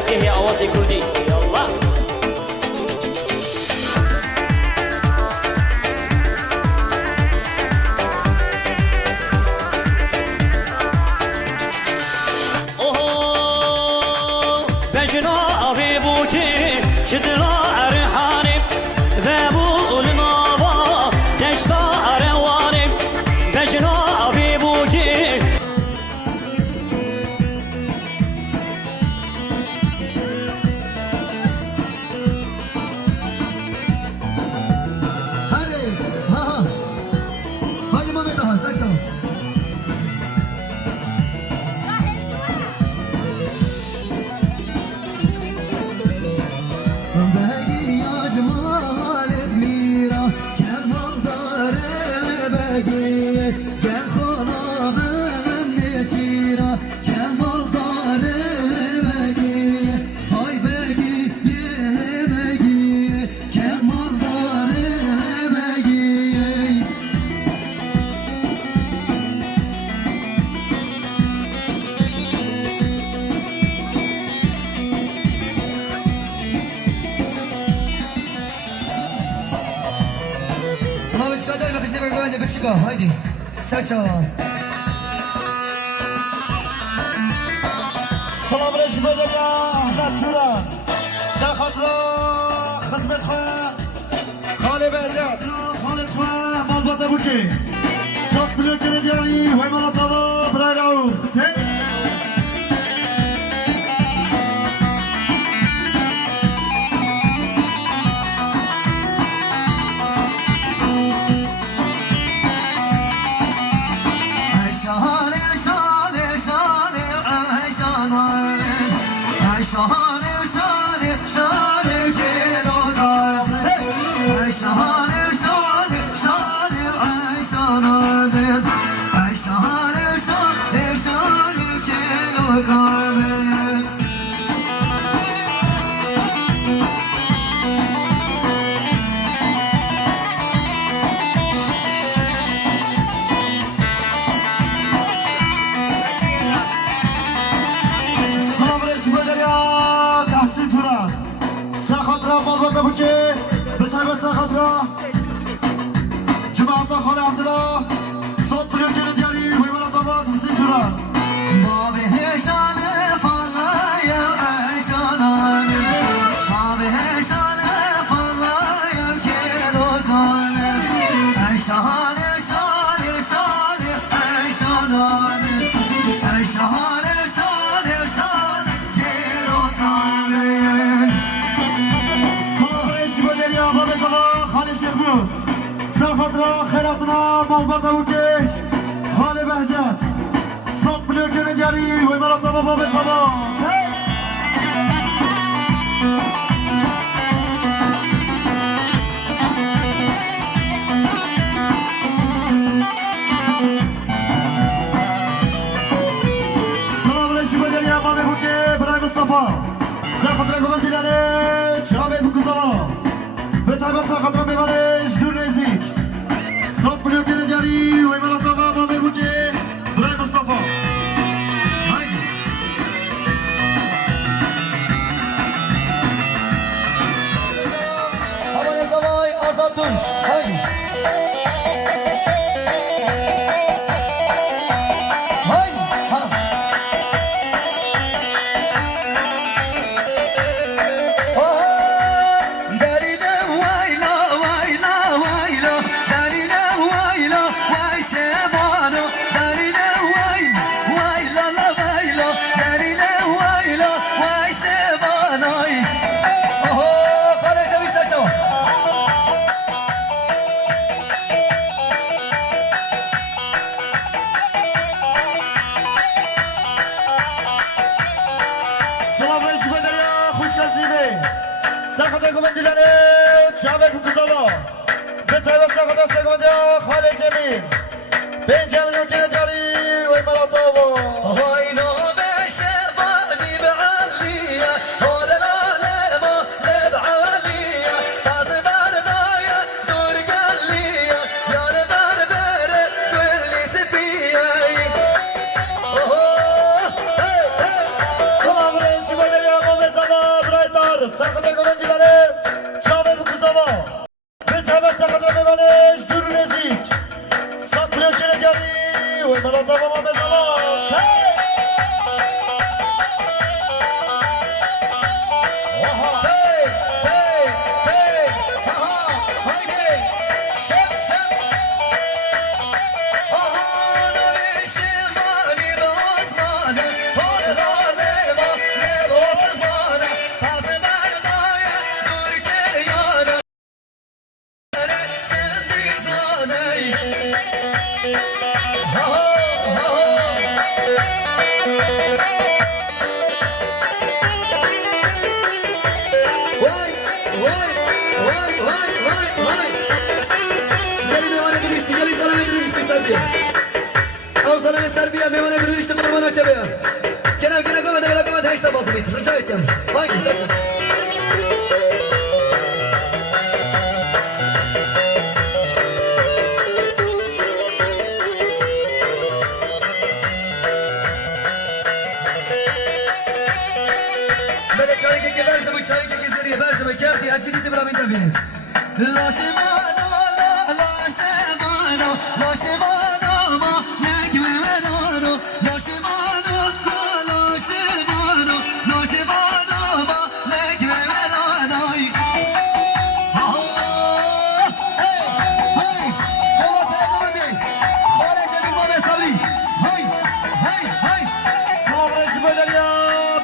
دستگاه آواز کردی یالله اوه بجنا آبی بودی چدلا ارحانیم و بول نابا دشتا اروانیم بجنا آبی بودی هایدی سرشا سلام رجب دنیا احمد توران سخط را خدمت خواه خاله بهجت خاله شوه مالباته بوکی صوت بلوکر دیاری وی ملطبا برای راوز جماعت خاله عبدالله صوت بلوکر دیاری وی ملطبات حسین توران بابی هشان فالای عشانان بابی هشان فالای کلو کان عشان عشان عشان عشانان عشان عشان عشان کلو کان صبرش بدریا بابی زبا خاله شیخ سرخطرا خیراتنا مالباتا بوکی خاله بهجت صوت بلوکر دیاری وی ملطبا باب صبا سلام رشی بدلی امام بوکی برای مصطفى سرخطرا گمن دیلانه چابه بوکو زبا به تایبه سرخطرا میبانش دور نزیک صوت بلوکر دیاری وی ملطبا امام بوکی برای مصطفى همان زبای آزاد دونش هایی سرخطر گمن دیلانه شعبه بکزالا به تایبه سرخطر سگمانده خاله جمیل بین جمیل ممکنه دیاری وی ملاتابو وی نامه شفانی بعلیه هول العالمه لبعالیه تازه بردایه دور قلیه یال بربره کلی سفیه سلام رنشی بدر یا ممزه بچه بیار کنم گمه بلا گمه هشتا بازو بیت رجا ایتیم هایدی سرسن بله شاریکی که برزم و شاریکی که زریه برزم و کردی هرچی دیتی برام این دبینیم لاشمانا لاشمانا لاشمانا ما نگمه منانو لاشمانا لاشمانا لاشمانا ما نگمه منانوی های بابا سلامتی خارج بیمار صبری های صبرش بدنیا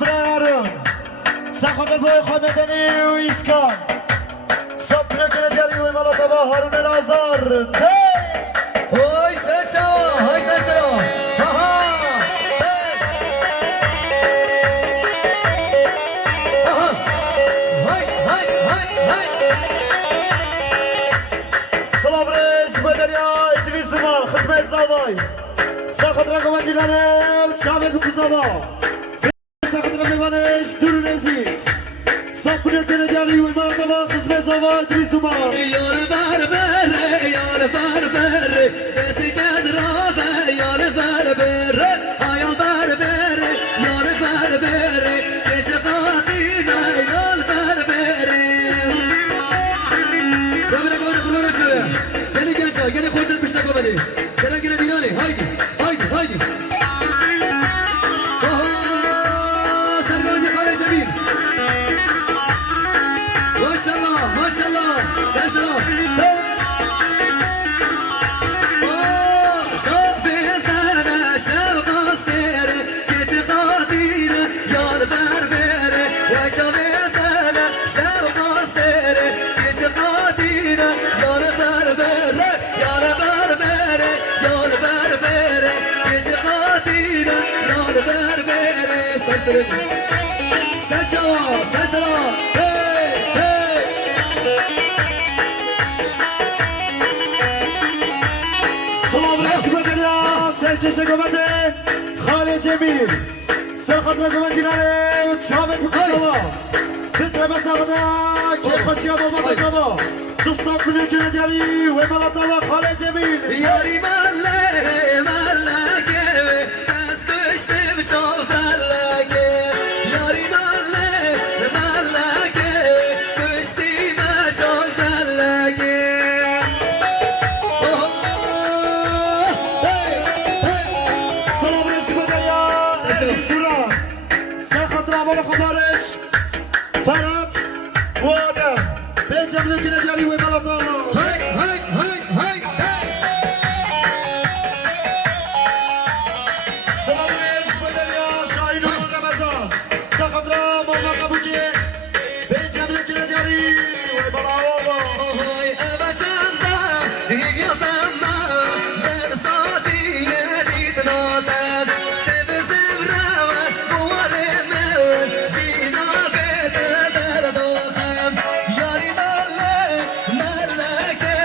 برارون سخاطر بای خامدنی و ایسکان صبر کنه دیاری و مالا با هارون الازار های سرچا های سرچا صبرش بدنیا ادریس دومان خدمت زاوای سخاطر قوانdilanه چاوه بکوزاوا سخاطر میوانش دور نزی صبر کنه دیاری و مالا با خدمت زاوا ادریس دومان یار بربره یار بربره بسی کز رابه یار بربره آیا بربره یار بربره کش قاتینه یار بربره گمره گمره گلوره شوه گلی گنچا گلی خوردت پشتا گمده گلی دیگانی هایدی سرگانی خاله جمیل ماشالله سلسلام شوفيتنا شوقاستير كيش قادير يا البربر وشوفيتنا شوقاستير كيش قادير يا البربر يا البربر يا البربر كيش قادير يا البربر سلسلام سرچشه گمده خاله جمیل سرخاطر گمندیلانه چاوه بکوزاوا بطرب ساقده که خوشی ها بابا بزاوا دوستان بلیو جنه دیالی و ملاتاوا خاله جمیل یاری ملکه از کشتیم شو فلکه یاری ملکه کشتیم شو فلکه صبرش بدنیا دوران سرخاطر عمال خمارش فرات و آدم به جمله جنه دیالی و ملاتاوا صبرش بدنیا شاهین و رمضان سرخاطر ماما قبوکی به جمله جنه دیالی و ملاتاوا های ابچنده یگیتم دل ساتی دید نادم دب زبرم بوارم شینا بده در دوخم یاری ملکه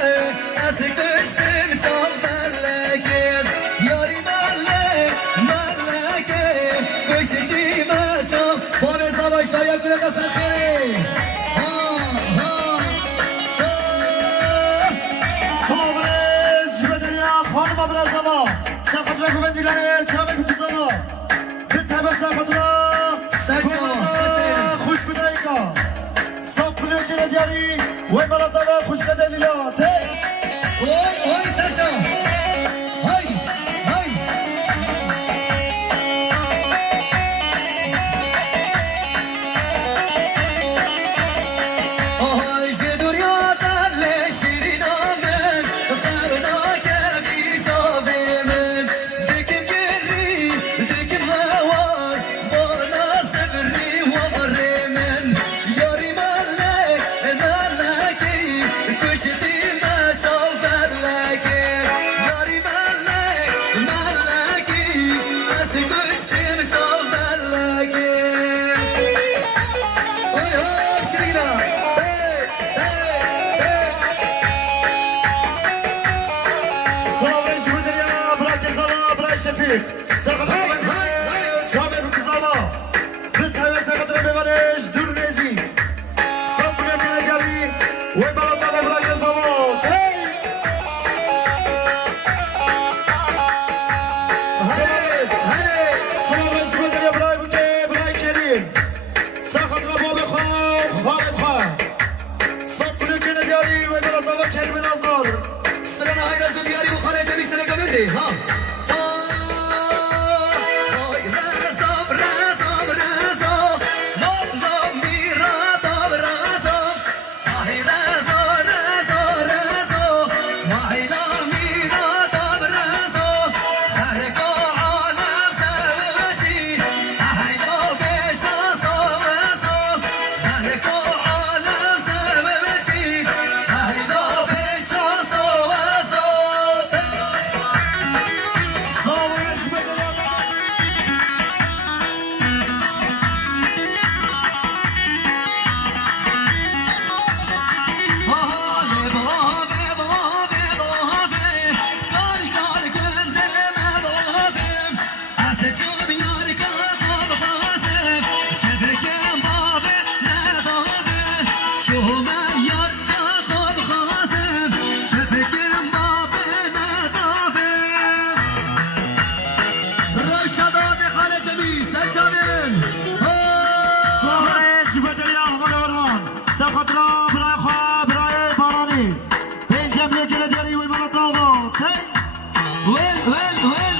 از کشتم شام ملکه یاری ملکه کشتیم چام با به زبای شاید گره قصد خیلی صبرش بدنیا خانم ابرزاوا سرخاطر گمندیلانه چاوه بکوزاوا به تبه سرخاطر خوش کدایگا صبر جنه دیاری و ملاتاوا خوش کدلیلات Oy Sasha. Hay. Oy je dünyada le şirin amen. Farna kebi sabemen. Dikim geri, dikim havar. Bana sabri varmen. Yarim malaki. Kuşti ma çavlaki. Yarim malaki. As kuştim çavlaki. Oy hop şirina. صبرش بدنیا برای جزاوا برای شفیق سرخاطر گمندیلانه تابا کریم نازدار سرن عیرز و دیاری و خاله جمی سرن گمنده ها آی رزام رزام رزام لب لب میرا تاب رزام آی رزا رزا رزا وایلا میرا تاب رزام هرگا عالم سوچی هیلا بشا سوزام هرگا عالم سوچی هیلا بشا سوزام ساویش بدنیا ساویش بدنیا همه بران سخطرا برای خواه برای بارانی پنجم لیکنه دیاری وی من تابا ويل ويل ويل